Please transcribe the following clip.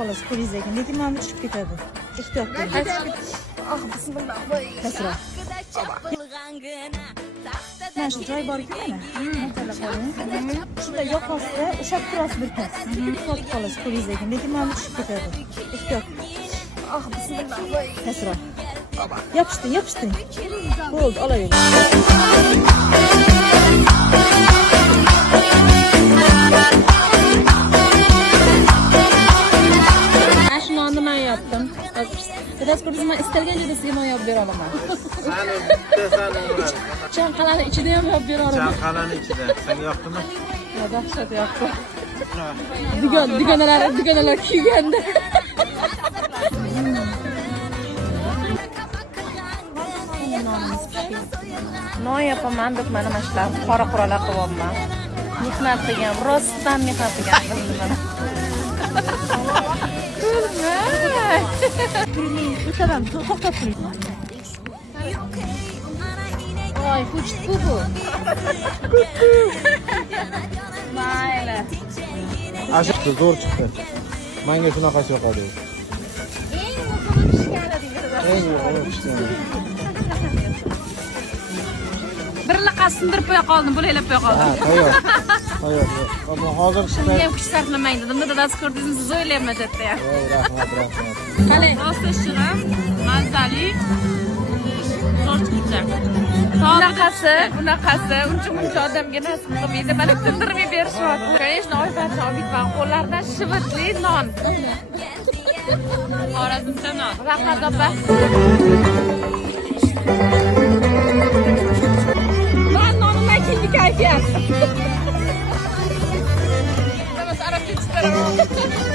xolasi qo'lingiz ekan, lekin mana tushib ketadi. Ehtiyot bo'ling. Ah, bismillah. Kasra. Mana shu joy bor-ku mana. Shunda yoqasida ushab turasiz bir kas. Ehtiyot xolasi qo'lingiz ekan, lekin mana tushib ketadi. Ehtiyot. Ah, bismillah. Kasra. Yapıştın. Bo'ldi, olavering. Ana shu nonni men yaptım. Dadasi men istalgan joyda sizga yopib bera olaman. Chanqalani ichida ham yopib bera olaman. Chanqalani ichida. Senga yoqdimi? Ya dahshat yoqdi. Dugonalar kuyganda. Non yapaman deb mana shular qora quralar qilyapman. Mehnat qilgan, rostdan mehnat qilgan mana. O'taram, to'xtab turing. Voy, kuchli bu. Mayli. Ashaqda zo'r chiqdi. Menga shunaqasi yoqadi. Eng muhimi pishgani. Bir liqas sindirib qo'ya qoldim, bo'laylab qo'ya qoldim. Ha, tayyor. Ammo hozir Shunga ham kuch sarflamang dedim. Dadasi ko'rdingiz, siz o'ylayapman chetda ham. Rahmat. Qalay, rosta shirin, mazali, zo'r chiqdi. Bunaqasi, uncha odamga nasib qilmaydi. Mana tindirmay berishyapti. Конечно, oybatni olmayman. Qo'llardan shivitli non. Xorazmcha non. Rahmat opa. Ben nonimdan keyingi kayfiyat. Damas arab ketib beraman.